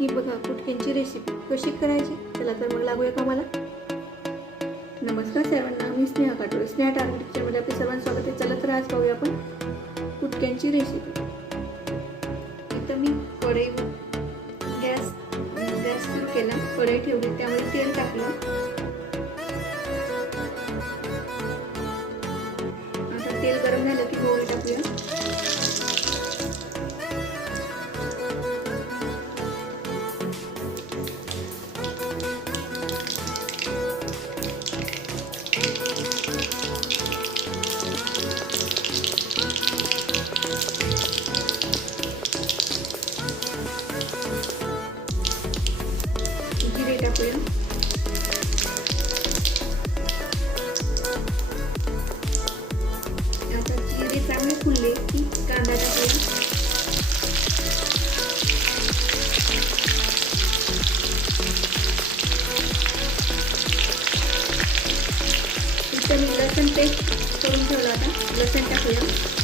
ही बघा कुटक्यांची रेसिपी कशी करायची? चला तर मग लागूया का मला नमस्कार सर्वांना मी स्नेहा काटोळे. स्नेहा टार्गेट किचनमध्ये आपले सर्वांना स्वागत आहे. चला तर आज पाहूया आपण कुटक्यांची रेसिपी इथं मी कढई गॅस गॅस सुरू केला. कढई ठेवली. त्यामध्ये तेल टाकलं. आता तेल गरम झालं की गोळी टाकूया. इथं मी लसण पेस्ट करून ठेवला होता लसण टाकूया टमाटे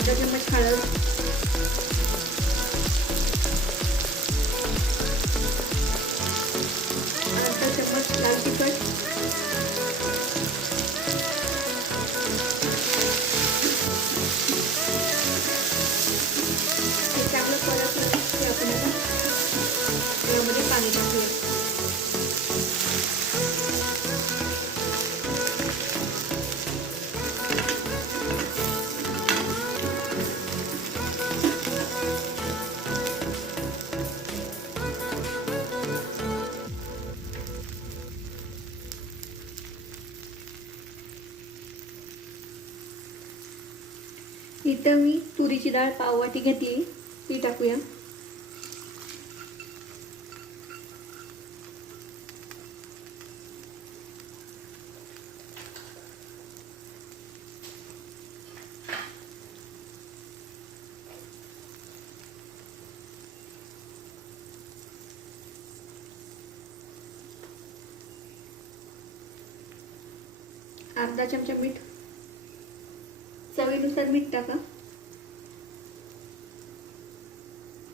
अर्धा चम्मच हळद अर्धा चम्मच लाल तिखट इथं मी तुरीची डाळ पाववाटी घेतली. ती टाकूया. अर्धा चमचा मीठ. चवीनुसार मीठ टाका.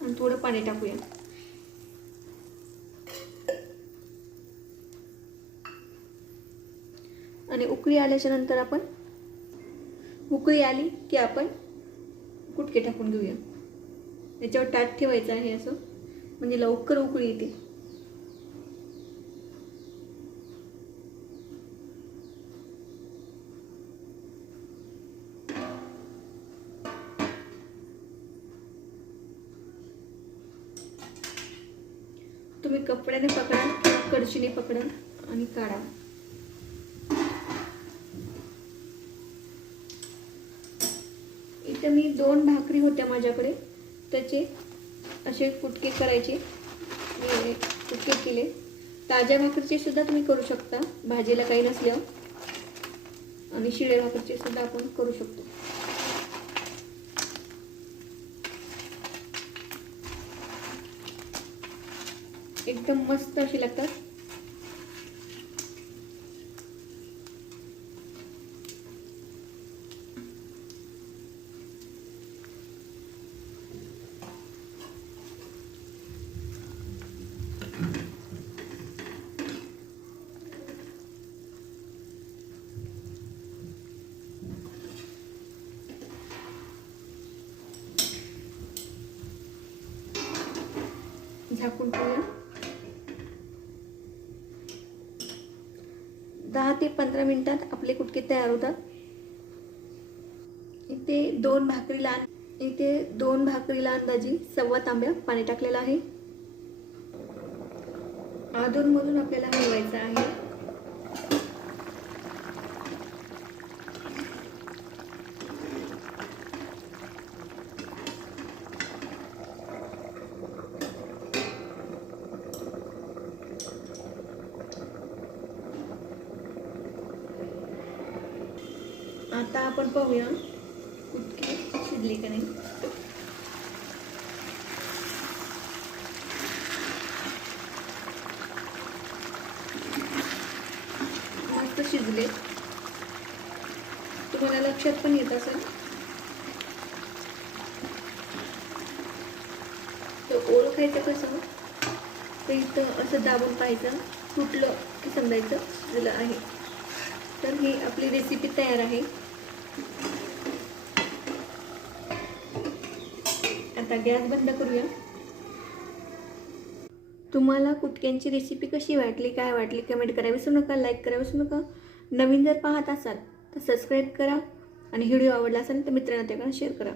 आणि थोडं पाणी टाकूया. आणि उकळी आल्याच्यानंतर आपण उकळी आली की आपण कुटके टाकून घेऊया. याच्यावर ताट ठेवायचं आहे असं. म्हणजे लवकर उकळी येते तुम्ही कपड्याने पकडा किंवा कडशीने पकडा आणि काढा. इथं मी दोन भाकरी होत्या माझ्याकडे. त्याचे असे कुटके करायचे. मी कुटके केले. ताज्या भाकरीचे सुद्धा तुम्ही करू शकता. भाजीला काही नसल्यावर. आणि शिळे भाकरीचे सुद्धा आपण करू शकतो. एकदम मस्त अशी लागतात. झाकून ठेवूया. ते पंधरा मिनिटात आपले कुटके तयार होतात. इथे दोन भाकरीला इथे दोन भाकरीला अंदाजी सव्वा तांब्या पाणी टाकलेलं आहे. अधूनमधून आपल्याला हलवायचं आहे. आता आपण पाहूया कुटकी शिजली का नाही. मस्त शिजले. तुम्हाला लक्षात पण येत असेल. तर ओळखायचं कसं? तर इथं असं दाबून पाहायचं फुटलं की समजायचं शिजलं आहे. तर ही आपली रेसिपी तयार आहे. आता गॅस बंद करूया. तुम्हाला कुटक्यांची रेसिपी कशी वाटली काय वाटली कमेंट करा विसरू नका लाईक करा विसरू नका. नवीन जर पाहत असाल तर सबस्क्राईब करा आणि व्हिडिओ आवडला असेल तर मित्रांना त्याकडे शेअर करा.